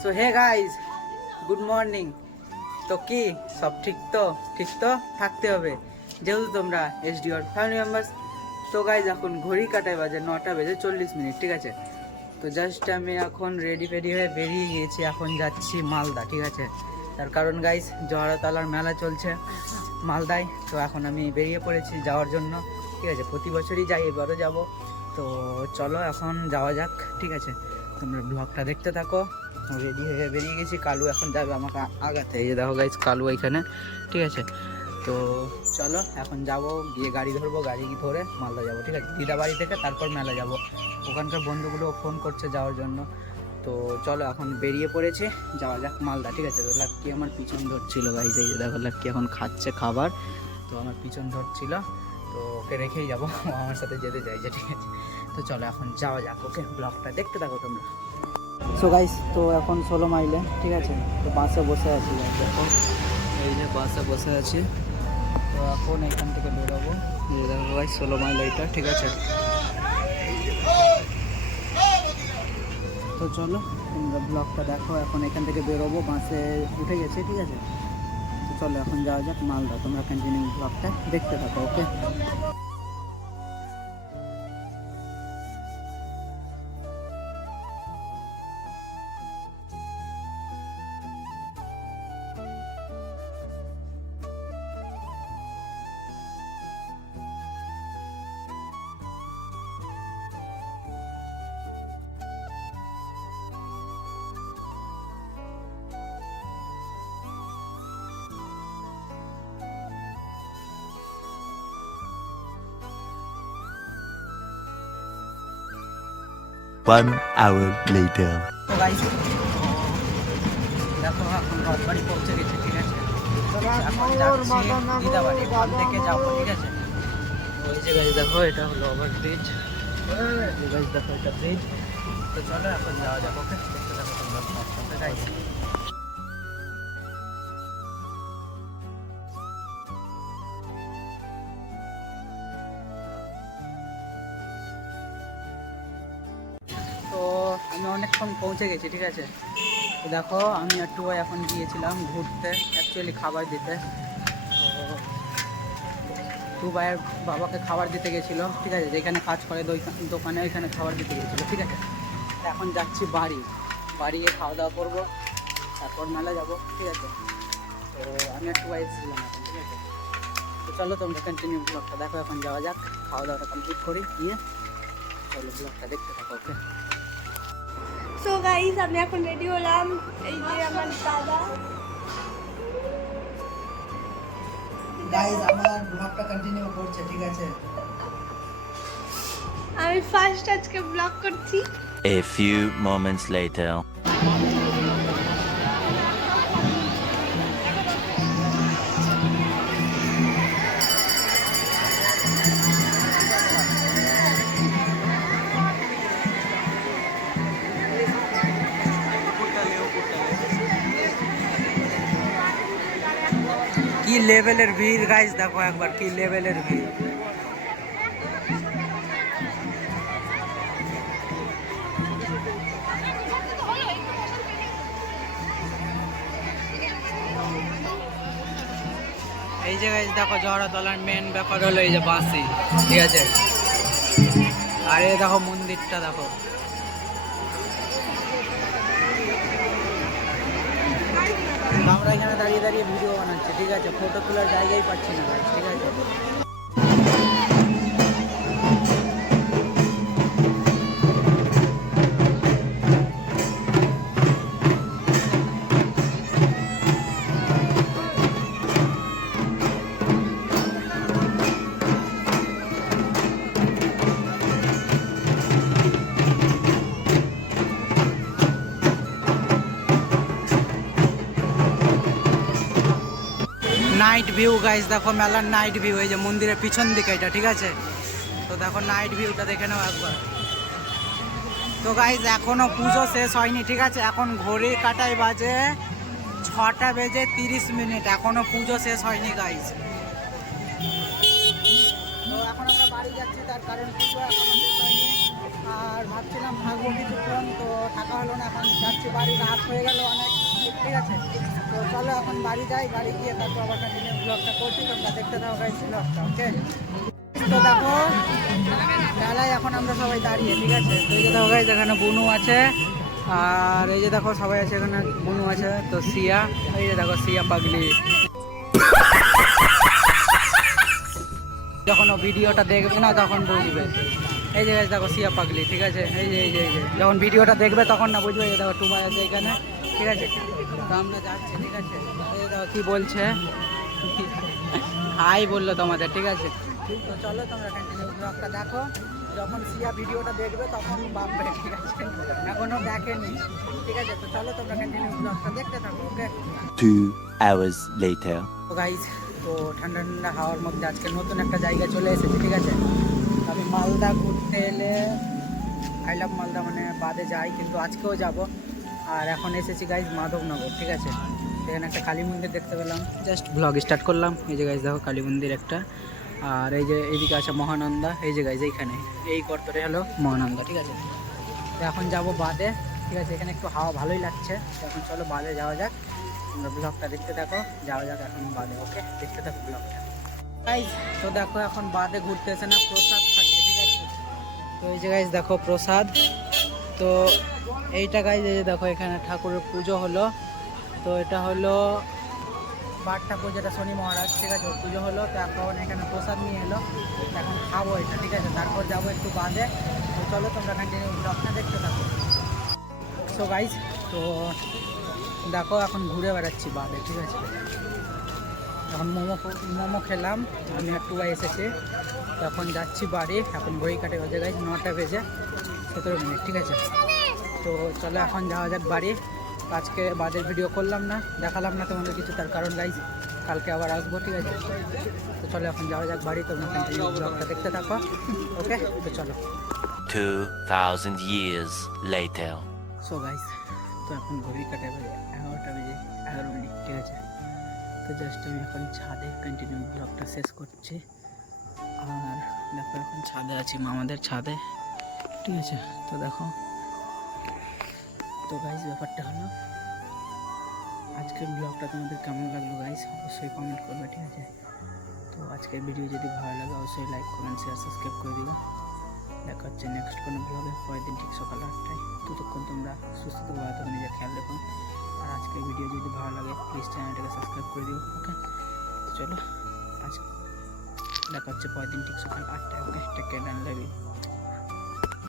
So hey guys, good morning. তো কি সব ঠিক তো থাকতে হবে, যেহেতু তোমরা এসডিওর ফ্যামিলি মেম্বার্স। তো গাইজ এখন ঘড়ি কাটায় বাজে 9টা বেজে 40 মিনিট, ঠিক আছে। তো জাস্ট আমি এখন রেডি হয়ে বেরিয়ে গিয়েছি, এখন যাচ্ছি মালদা, ঠিক আছে। তার কারণ গাইজ জহরতলার মেলা চলছে মালদায়, তো এখন আমি বেরিয়ে পড়েছি যাওয়ার জন্য, ঠিক আছে। প্রতি বছরই যাই, এবারও যাব। তো চলো এখন যাওয়া যাক, ঠিক আছে। তোমরা ব্লগটা দেখতে থাকো। রেডি হয়ে বেরিয়ে গেছি, কালু এখন যাবে আমাকে আগাতে। এই যে দেখো গাইজ, কালু এখানে, ঠিক আছে। তো চলো এখন যাব, গিয়ে গাড়ি ধরবো, গাড়ি ধরে মালদা যাবো, ঠিক আছে। দিদাবাড়ি থেকে তারপর মেলা যাব। ওখানকার বন্ধুগুলো ফোন করছে যাওয়ার জন্য। তো চলো এখন বেরিয়ে পড়েছে, যাওয়া যাক মালদা, ঠিক আছে। তো লাক্কি আমার পিছন ধরছিল গাইজ, এই যে দেখো লাক্কি এখন খাচ্ছে খাবার, তো আমার পিছন ধরছিল। তো ওকে রেখেই যাবো, ও আমার সাথে যেতে চাইছে, ঠিক আছে। তো চলো এখন যাওয়া যাক, ওকে। ব্লগটা দেখতে থাকো তোমরা। সো গাইস, তো এখন 16 মাইলে, ঠিক আছে। তো বাসে বসে আছি, দেখো এই যে বাসে বসে আছি। তো এখন এখান থেকে বেরোবো, এই দেখো গাইস 16 মাইল এইটা, ঠিক আছে। তো চলো তোমরা ব্লগটা দেখো, এখন এখান থেকে বেরোবো, বাসে উঠে গেছে, ঠিক আছে। তো চলো এখন যাওয়া যাক মালদা, তোমরা কন্টিনিউ ব্লগটা দেখতে থাকো, ওকে। 1 hour later. তো গাইস দেখো এখন রথবাড়ি পৌঁছে গেছে, ঠিক আছে। এখন যাচ্ছি দিদাবাড়ি, ওখান থেকে যাবো, ঠিক আছে। ওই যে গাইস দেখো, এটা হলো ওভার ব্রিজ, গাইস দেখো এটা ব্রিজ। তো চলো এখন যাওয়া যাক, ওকে। দেখতে থাকো তোমরা ব্লগটা, গাইস। তো আমি অনেকক্ষণ পৌঁছে গেছি, ঠিক আছে। তো দেখো আমি আর টুবাই এখন গিয়েছিলাম ঘুরতে, অ্যাকচুয়ালি খাবার দিতে। তো টুবাইয়ের বাবাকে খাবার দিতে গেছিলো, ঠিক আছে। যেখানে কাজ করে দোকানে, ওইখানে খাবার দিতে গেছিলো, ঠিক আছে। তো এখন যাচ্ছি বাড়ি গিয়ে খাওয়া দাওয়া করবো, তারপর মেলা যাবো, ঠিক আছে। তো আমি আর টুবাই এসেছিলাম এখন, ঠিক আছে। তো চলো তোমরা কন্টিনিউ ব্লগটা দেখো, এখন যাওয়া যাক, খাওয়া দাওয়াটা কমপ্লিট করি নিয়ে। চলো ব্লগটা দেখতে থাকো, ওকে। সো গাইস, আমি এখন রেডি হলাম, এই যে আমার দাদা। গাইস আমার ব্লগটা কন্টিনিউ করছে, ঠিক আছে। আমি ফার্স্ট আজকে ব্লগ করছি। A few moments later. কি লেভেলের ভিড় গাইস, দেখো একবার কি লেভেলের ভিড়। এই যে গাইস দেখো, জহরতলার মেন ব্যাপার হলো এই যে বাসি, ঠিক আছে। আর এই দেখো মন্দিরটা দেখো। আমরা এখানে দাঁড়িয়ে ভিডিও বানাচ্ছি, ঠিক আছে। ফটো তোলার জায়গায় পাচ্ছি না গাইস, ঠিক আছে। নাইট ভিউ গাইস দেখো, মেলার নাইট ভিউ, এই যে মন্দিরের পিছন দিকে এটা, ঠিক আছে। তো দেখো নাইট ভিউটা দেখে নাও একবার। তো গাইস এখনো পুজো শেষ হয়নি, ঠিক আছে। এখন ঘড়ি কাটায় বাজে 6টা বেজে 30 মিনিট, এখনো পুজো শেষ হয়নি গাইস। তো এখন আমরা বাড়ি যাচ্ছি, তার কারণ পুজো এখনো শেষ হয়নি। আর ভাবছিলাম থাকবো কিছুক্ষণ, তো থাকা হলো না। এখন যাচ্ছি বাড়ি, রাত হয়ে গেল অনেক, ঠিক আছে। তো চলো এখন বাড়ি যাই, বাড়ি গিয়ে তারপর আবার কন্টিনিউ ব্লগটা করছি, তোমরা দেখতে থাকো গাইস ব্লগটা, ওকে। তো দেখো মেলায় এখন আমরা সবাই দাঁড়িয়ে, ঠিক আছে। তো এই যে দেখো গাইস এখানে বুনু আছে, আর এই যে দেখো সবাই আছে এখানে, বুনু আছে, তো সিয়া, এই যে দেখো সিয়া পাগলি। যখন ও ভিডিওটা দেখবে না তখন বুঝবে। এই যে দেখো সিয়া পাগলি, ঠিক আছে। এই যে যখন ভিডিওটা দেখবে তখন না বুঝবে। এই দেখো টুবাই আছে এখানে, ঠিক আছে। তো আমরা যাচ্ছি, ঠিক আছে। এই দেখো কি বলছে, হাই বললো তোমাদের, ঠিক আছে। তো চলো তোমরা কন্টিনিউ ব্লগটা দেখো। যখন সিয়া ভিডিওটা দেখবে তখন ভাববে, ঠিক আছে। এখনো দেখেনি, ঠিক আছে। তো চলো তোমরা কন্টিনিউ ব্লগটা দেখতে থাকো, ওকে। 2 hours later. তো গাইজ, তো ঠান্ডা ঠান্ডা হাওয়ার মধ্যে আজকে নতুন একটা জায়গায় চলে এসেছি, ঠিক আছে। আমি মালদা ঘুরতে এলে আই লাভ মালদা মানে বাদে যাই, কিন্তু আজকেও যাব। আর এখন এসেছি গাইজ মাধবনগর, ঠিক আছে। সেখানে একটা কালী মন্দির দেখতে পেলাম, জাস্ট ব্লগ স্টার্ট করলাম। এই যে গাইজ দেখো কালী মন্দির একটা, আর এই যে এইদিকে আছে মহানন্দা, এই যে গাইজ এইখানে এই গর্তটাই হলো মহানন্দা, ঠিক আছে। তো এখন যাব বাদে, ঠিক আছে। এখানে একটু হাওয়া ভালোই লাগছে, তো এখন চলো বাদে যাওয়া যাক। তোমরা ব্লগটা দেখতে থাকো, যাওয়া যাক এখন বাদে, ওকে। দেখতে থাকো ব্লগটা। তো দেখো এখন বাদে ঘুরতে এসে না প্রসাদ খাচ্ছে, ঠিক আছে। তো এই যে গাইজ দেখো প্রসাদ, তো এইটা গাইজ এই যে দেখো এখানে ঠাকুরের পুজো হলো। তো এটা হলো বাট ঠাকুর, যেটা শনি মহারাজ, ঠিক আছে, ওর পুজো হলো। তো এখন এখানে প্রসাদ নিয়ে এলো, তো এখন খাবো এটা, ঠিক আছে। তারপর যাবো একটু বাদে। তো চলো তোমরা কন্টিনিউ ব্লগটা দেখতে থাকো। সো গাইজ, তো দেখো এখন ঘুরে বেড়াচ্ছি বাদে, ঠিক আছে। এখন মোমো খেলাম, আমি একটু এসেছি। তো এখন যাচ্ছি বাড়ি, এখন ঘড়ি কাটে বাজে গাইজ 9টা বেজে 17 মিনিট, ঠিক আছে। তো চলো এখন যাওয়া যাক বাড়ি। আজকে বাদের ভিডিও করলাম না, দেখালাম না তোমাদের কিছু, তার কারণ গাইজ কালকে আবার আসবো, ঠিক আছে। তো চলো এখন যাওয়া যাক বাড়ি, তোমরা কন্টিনিউ ব্লগটা দেখতে থাকো, ওকে। তো চলো। 2000 years later. সো গাইজ, তো এখন ঘড়ি কাটে বাজে 11টা বেজে 11 মিনিট, ঠিক আছে। তো জাস্ট আমি এখন ছাদে কন্টিনিউ ব্লগটা শেষ করছি। আর দেখো এখন ছাদে আছি, মামাদের ছাদে, ঠিক আছে। তো দেখো, তো গাইজ ব্যাপারটা হলো আজকের ব্লগটা তোমাদের কেমন লাগলো গাইজ, অবশ্যই কমেন্ট করবে, ঠিক আছে। তো আজকের ভিডিও যদি ভালো লাগে অবশ্যই লাইক, কমেন্ট, শেয়ার, সাবস্ক্রাইব করে দিও। দেখা হচ্ছে নেক্সট কোনো ব্লগে, পরের দিন ঠিক সকাল 8টায়। ততক্ষণ তোমরা সুস্থ থাকো, ভালো থাকো, নিজের খেয়াল রেখো। আর আজকের ভিডিও যদি ভালো লাগে প্লিজ চ্যানেলটাকে সাবস্ক্রাইব করে দিও, ওকে। তো চলো আজ দেখা হচ্ছে পরের দিন ঠিক সকাল 8টায়, okay. Take care and love you.